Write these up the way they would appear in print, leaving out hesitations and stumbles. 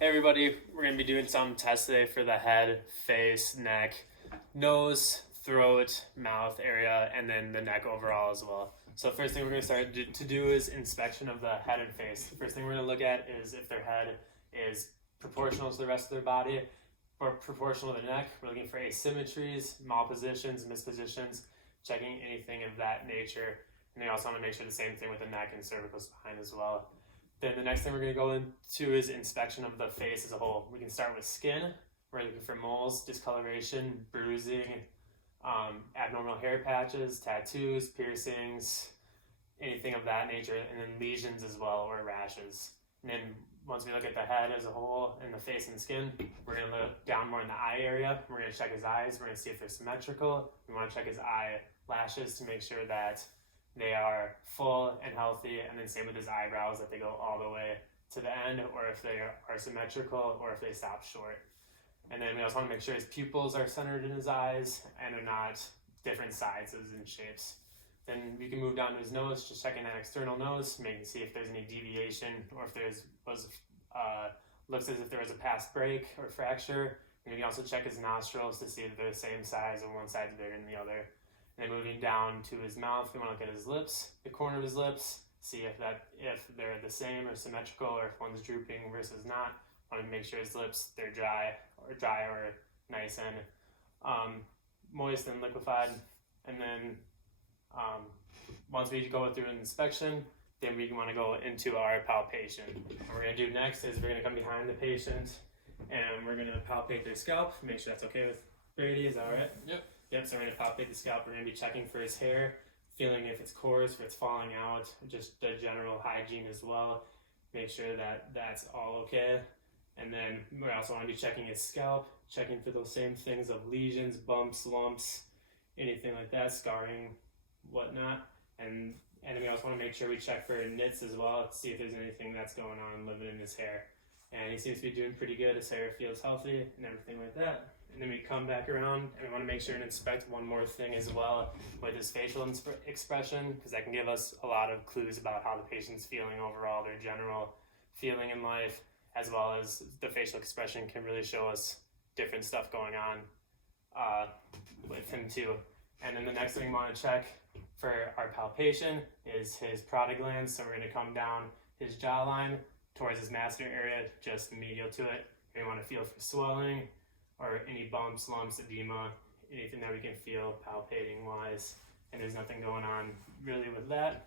Hey everybody, we're going to be doing some tests today for the head, face, neck, nose, throat, mouth area, and then the neck overall as well. So first thing we're going to start to do is inspection of the head and face. The first thing we're going to look at is if their head is proportional to the rest of their body or proportional to the neck. We're looking for asymmetries, malpositions, mispositions, checking anything of that nature. And we also want to make sure the same thing with the neck and cervical spine as well. Then the next thing we're going to go into is inspection of the face as a whole. We can start with skin. We're looking for moles, discoloration, bruising, abnormal hair patches, tattoos, piercings, anything of that nature, and then lesions as well, or rashes. And then once we look at the head as a whole and the face and skin, we're going to look down more in the eye area. We're going to check his eyes. We're going to see if they're symmetrical. We want to check his eyelashes to make sure that they are full and healthy, and then same with his eyebrows, that they go all the way to the end, or if they are symmetrical, or if they stop short. And then we also want to make sure his pupils are centered in his eyes and are not different sizes and shapes. Then we can move down to his nose, just checking that external nose, making see if there's any deviation, or if looks as if there was a past break or fracture. And we can also check his nostrils to see if they're the same size or one side's bigger than the other. And then moving down to his mouth, we want to look at his lips, the corner of his lips, see if they're the same or symmetrical, or if one's drooping versus not. Want to make sure his lips, they're dry or nice and moist and liquefied. And then once we go through an inspection, then we want to go into our palpation. What we're going to do next is we're going to come behind the patient and we're going to palpate their scalp, make sure that's okay with Brady. Is that all right? Yep, so we're going to palpate the scalp. We're going to be checking for his hair, feeling if it's coarse, if it's falling out, just the general hygiene as well. Make sure that that's all okay. And then we also want to be checking his scalp, checking for those same things of lesions, bumps, lumps, anything like that, scarring, whatnot. And then we also want to make sure we check for nits as well to see if there's anything that's going on living in his hair. And he seems to be doing pretty good. His hair feels healthy and everything like that. And then we come back around and we want to make sure and inspect one more thing as well with his facial expression, because that can give us a lot of clues about how the patient's feeling overall, their general feeling in life, as well as the facial expression can really show us different stuff going on with him too. And then the next thing we want to check for our palpation is his parotid glands. So we're going to come down his jawline towards his masseter area, just medial to it. We want to feel for swelling or any bumps, lumps, edema, anything that we can feel palpating wise. And there's nothing going on really with that.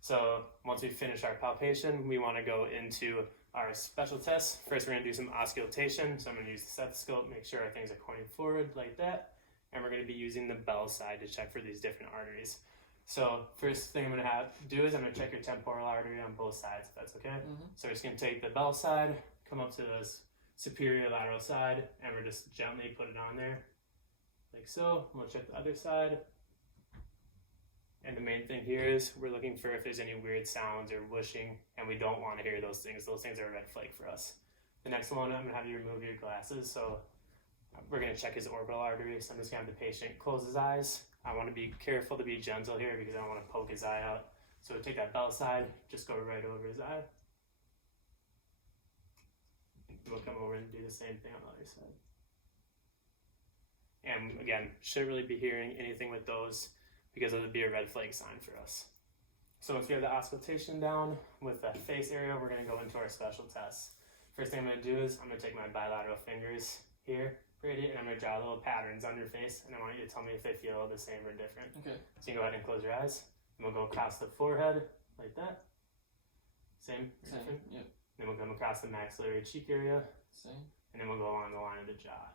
So once we finish our palpation, we want to go into our special tests. First, we're going to do some auscultation. So I'm going to use the stethoscope, make sure our things are pointing forward like that. And we're going to be using the bell side to check for these different arteries. So first thing I'm going to do is I'm going to check your temporal artery on both sides, if that's okay. So we're just going to take the bell side, come up to this superior lateral side, and we're just gently put it on there, like so. We'll check the other side. And the main thing here is we're looking for if there's any weird sounds or whooshing, and we don't want to hear those things. Those things are a red flag for us. The next one, I'm going to have you remove your glasses. So we're going to check his orbital artery. So I'm just going to have the patient close his eyes. I want to be careful to be gentle here because I don't want to poke his eye out. So take that bell side, just go right over his eye. We'll come over and do the same thing on the other side. And again, shouldn't really be hearing anything with those because it would be a red flag sign for us. So once we have the auscultation down with the face area, we're going to go into our special tests. First thing I'm going to do is I'm going to take my bilateral fingers here, Brady, and I'm going to draw little patterns on your face, and I want you to tell me if they feel the same or different. Okay. So you can go ahead and close your eyes, and we'll go across the forehead like that. Same? Same. Yep. Then we'll come across the maxillary cheek area. Same. And then we'll go along the line of the jaw.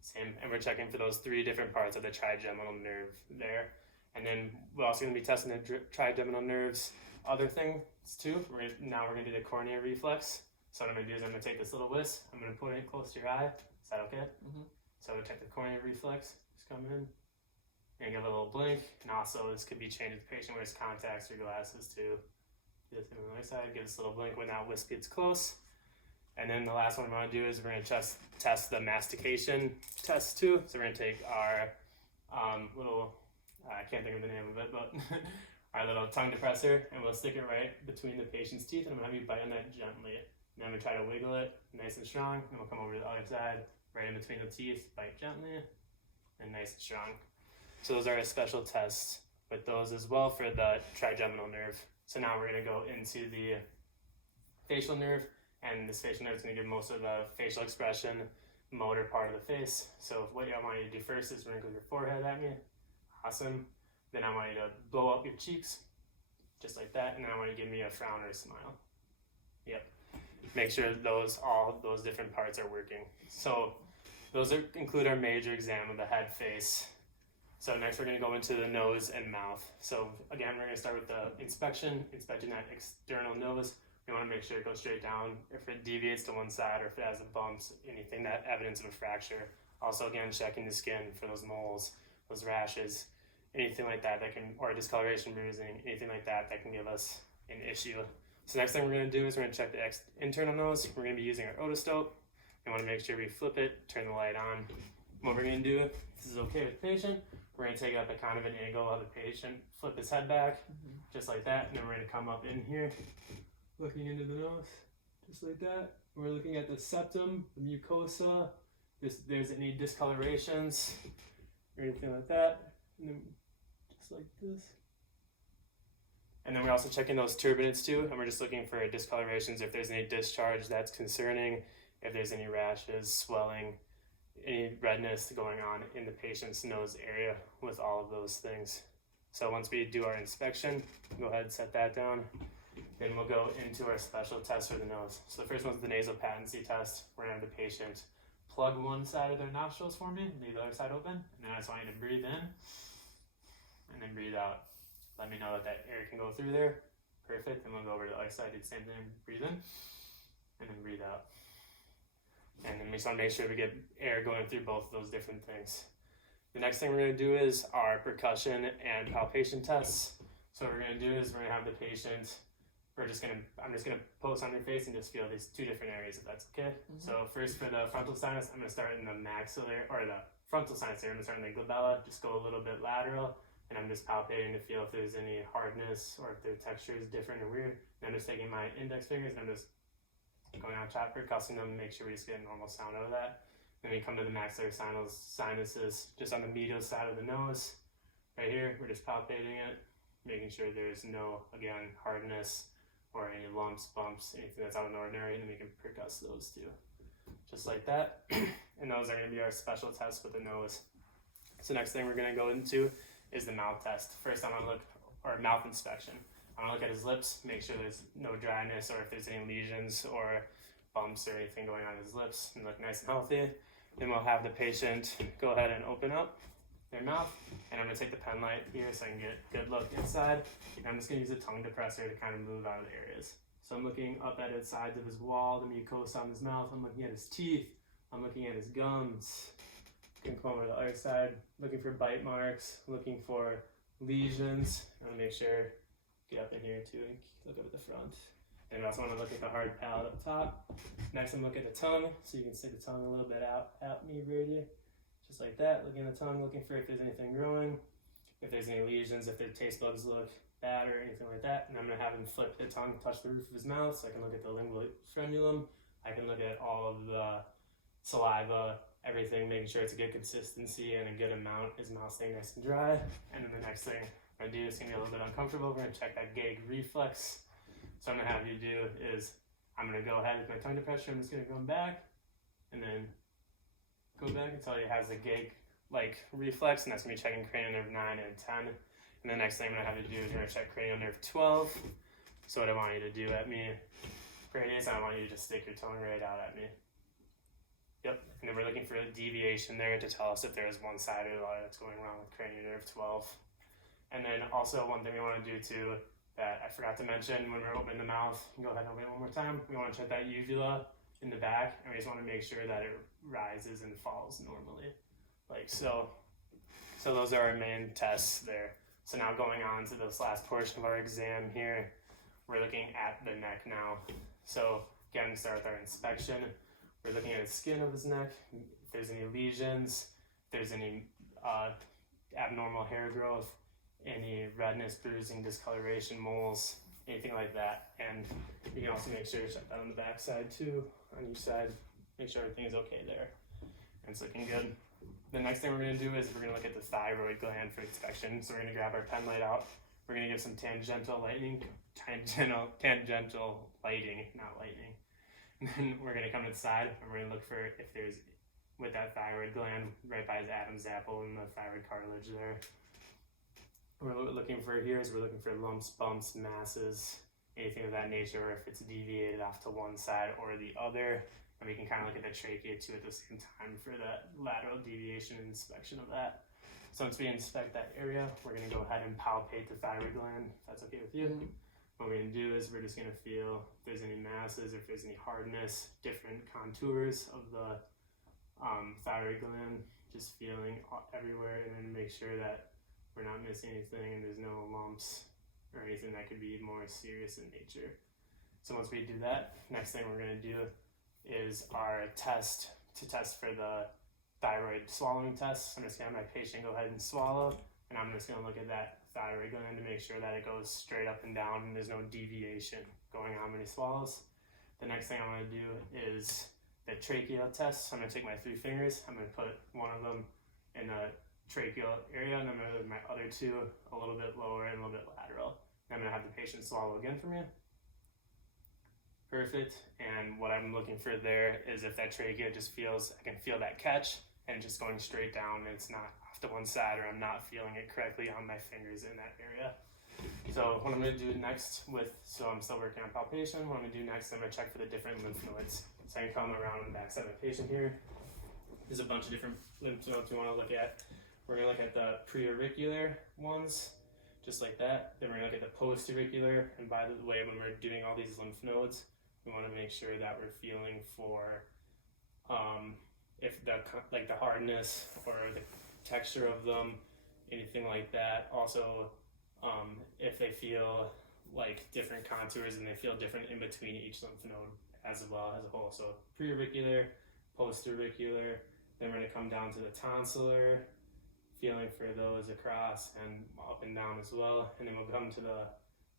Same. And we're checking for those three different parts of the trigeminal nerve there. And then we're also going to be testing the trigeminal nerves other things too. Now we're going to do the cornea reflex. So what I'm going to do is I'm going to take this little whisk. I'm going to put it close to your eye. Is that okay? So we'll check the cornea reflex. Just come in. And give it a little blink. And also this could be changed if the patient wears contacts or glasses too. Do the thing on the other side. Give us a little blink when that whisk gets close. And then the last one we're going to do is we're going to test the mastication test too. So we're going to take our little, I can't think of the name of it, but our little tongue depressor, and we'll stick it right between the patient's teeth, and I'm going to have you bite on that gently. Then we try to wiggle it nice and strong. Then we'll come over to the other side, right in between the teeth, bite gently, and nice and strong. So those are our special tests with those as well for the trigeminal nerve. So now we're going to go into the facial nerve, and this facial nerve is going to give most of the facial expression, motor part of the face. So what I want you to do first is wrinkle your forehead at me. Awesome. Then I want you to blow up your cheeks, just like that, and then I want you to give me a frown or a smile. Yep. Make sure all those different parts are working. So those include our major exam of the head, face. So next we're going to go into the nose and mouth. So again, we're going to start with the inspecting that external nose. We want to make sure it goes straight down. If it deviates to one side or if it has a bumps, anything that evidence of a fracture. Also again, checking the skin for those moles, those rashes, anything like that can, or discoloration, bruising, anything like that can give us an issue. So next thing we're going to do is we're going to check the internal nose. We're going to be using our otoscope. We want to make sure we flip it, turn the light on. What we're going to do, if this is okay with the patient, we're going to take it at the kind of an angle of the patient, flip his head back, just like that, and then we're going to come up in here, looking into the nose, just like that. We're looking at the septum, the mucosa, there's any discolorations, or anything like that, and then just like this. And then we're also checking those turbinates too, and we're just looking for discolorations, if there's any discharge that's concerning, if there's any rashes, swelling, any redness going on in the patient's nose area with all of those things. So once we do our inspection, go ahead and set that down. Then we'll go into our special test for the nose. So the first one's the nasal patency test. We're gonna have the patient plug one side of their nostrils for me, leave the other side open, and then I just want you to breathe in and then breathe out. Let me know that air can go through there. Perfect. Then we'll go over to the other side, do the same thing, breathe in and then breathe out. And then we just want to make sure we get air going through both of those different things. The next thing we're going to do is our percussion and palpation tests. So what we're going to do is we're going to have the patient, I'm just going to pose on your face and just feel these two different areas, if that's okay. So first for the frontal sinus, I'm going to start in the maxillary, or the frontal sinus here. I'm going to start in the glabella, just go a little bit lateral, and I'm just palpating to feel if there's any hardness or if the texture is different or weird. And I'm just taking my index fingers and I'm just going on top, percussing them, make sure we just get a normal sound out of that. Then we come to the maxillary sinuses, just on the medial side of the nose. Right here, we're just palpating it, making sure there's no, again, hardness or any lumps, bumps, anything that's out of the ordinary, and then we can percuss those too. Just like that. And those are going to be our special tests with the nose. So next thing we're going to go into is the mouth test. First, I'm going to look, or mouth inspection. I'm going to look at his lips, make sure there's no dryness or if there's any lesions or bumps or anything going on in his lips, and look nice and healthy. Then we'll have the patient go ahead and open up their mouth, and I'm going to take the pen light here so I can get a good look inside. And I'm just going to use a tongue depressor to kind of move out of the areas. So I'm looking up at the sides of his wall, the mucosa on his mouth. I'm looking at his teeth. I'm looking at his gums. Can come over to the other side, looking for bite marks, looking for lesions. I want to make sure, get up in here too and look up at the front. And I also want to look at the hard palate up top. Next, I'm looking at the tongue, so you can stick the tongue a little bit out at me, Brady. Just like that, looking at the tongue, looking for if there's anything growing, if there's any lesions, if their taste buds look bad or anything like that. And I'm going to have him flip the tongue, touch the roof of his mouth, so I can look at the lingual frenulum. I can look at all of the saliva, everything, making sure it's a good consistency and a good amount. His mouth staying nice and dry. And then the next thing I'm going to do is going to be a little bit uncomfortable. We're going to check that gag reflex. So I'm going to have you do is I'm going to go ahead with my tongue depressor. I'm just going to go back and then go back until it has a gag like reflex, and that's going to be checking cranial nerve 9 and 10. And the next thing I'm going to have you do is we're going to check cranial nerve 12. So what I want you to do at me, Brady, is I want you to just stick your tongue right out at me. Yep, and then we're looking for a deviation there to tell us if there is one side or the other that's going wrong with cranial nerve 12. And then also one thing we want to do too, that I forgot to mention when we're opening the mouth, go ahead and open it one more time. We want to check that uvula in the back, and we just want to make sure that it rises and falls normally. Like so. So those are our main tests there. So now going on to this last portion of our exam here, we're looking at the neck now. So again, start with our inspection. We're looking at the skin of his neck, if there's any lesions, if there's any abnormal hair growth, any redness, bruising, discoloration, moles, anything like that. And you can also make sure to check that on the back side too, on each side. Make sure everything is okay there. And it's looking good. The next thing we're going to do is we're going to look at the thyroid gland for inspection. So we're going to grab our pen light out. We're going to give some tangential lighting, not lightning. And then we're going to come to the side and we're going to look for if there's, with that thyroid gland right by his Adam's apple and the thyroid cartilage there. What we're looking for here is we're looking for lumps, bumps, masses, anything of that nature, or if it's deviated off to one side or the other. And we can kind of look at the trachea too at the same time for that lateral deviation and inspection of that. So once we inspect that area, we're going to go ahead and palpate the thyroid gland, if that's okay with you. What we're going to do is we're just going to feel if there's any masses, if there's any hardness, different contours of the thyroid gland, just feeling everywhere, and then make sure that we're not missing anything and there's no lumps or anything that could be more serious in nature. So once we do that, next thing we're going to do is our test to test for the thyroid swallowing test. I'm just going to have my patient go ahead and swallow, and I'm just going to look at that thyroid gland to make sure that it goes straight up and down and there's no deviation going on when he swallows. The next thing I'm going to do is the tracheal test. So I'm going to take my 3 fingers, I'm going to put one of them in the tracheal area, and I'm going to move my other 2 a little bit lower and a little bit lateral. And I'm going to have the patient swallow again for me. Perfect. And what I'm looking for there is if that trachea just feels, I can feel that catch and just going straight down, and it's not off to one side, or I'm not feeling it correctly on my fingers in that area. So what I'm going to do next so I'm still working on palpation. What I'm going to do next, I'm going to check for the different lymph nodes. So I can come around the back side of the patient here. There's a bunch of different lymph nodes we want to look at. We're going to look at the preauricular ones, just like that. Then we're going to look at the postauricular, and by the way, when we're doing all these lymph nodes, we want to make sure that we're feeling for if the hardness or the texture of them, anything like that. Also, if they feel like different contours and they feel different in between each lymph node as well as a whole. So preauricular, postauricular. Then we're going to come down to the tonsillar, feeling for those across and up and down as well. And then we'll come to the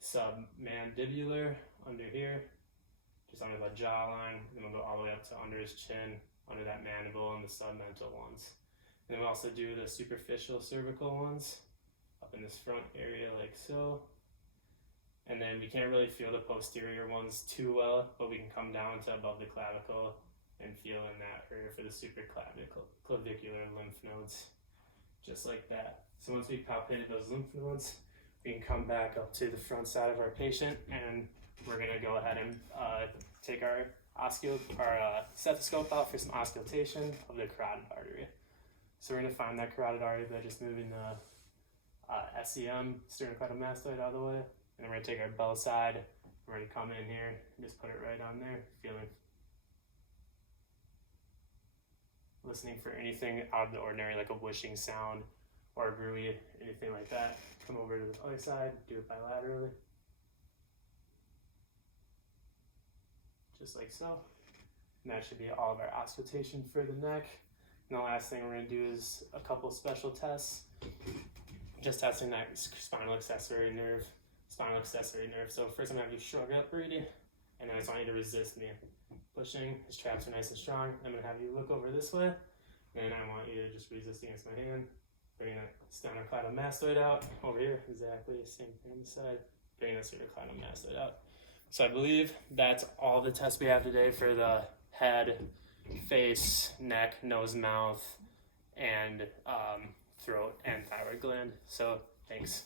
submandibular under here, just under the jawline. Then we'll go all the way up to under his chin, under that mandible, and the submental ones. And then we'll also do the superficial cervical ones up in this front area like so. And then we can't really feel the posterior ones too well, but we can come down to above the clavicle and feel in that area for the supraclavicular lymph nodes, just like that. So once we've palpated those lymph nodes, we can come back up to the front side of our patient, and we're going to go ahead and take our stethoscope out for some auscultation of the carotid artery. So we're going to find that carotid artery by just moving the SCM, sternocleidomastoid, out of the way. And then we're going to take our bell side, we're going to come in here and just put it right on there, listening for anything out of the ordinary, like a whooshing sound or a gruey, anything like that. Come over to the other side, do it bilaterally. Just like so. And that should be all of our auscultation for the neck. And the last thing we're going to do is a couple special tests. Just testing that spinal accessory nerve. So first I'm going to have you shrug up, Brady, and then I just want you to resist me pushing. His traps are nice and strong. I'm going to have you look over this way, and I want you to just resist against my hand. Bring that sternocleidomastoid out over here. Exactly the same thing on the side. Bring that sternocleidomastoid out. So I believe that's all the tests we have today for the head, face, neck, nose, mouth, and throat and thyroid gland. So thanks.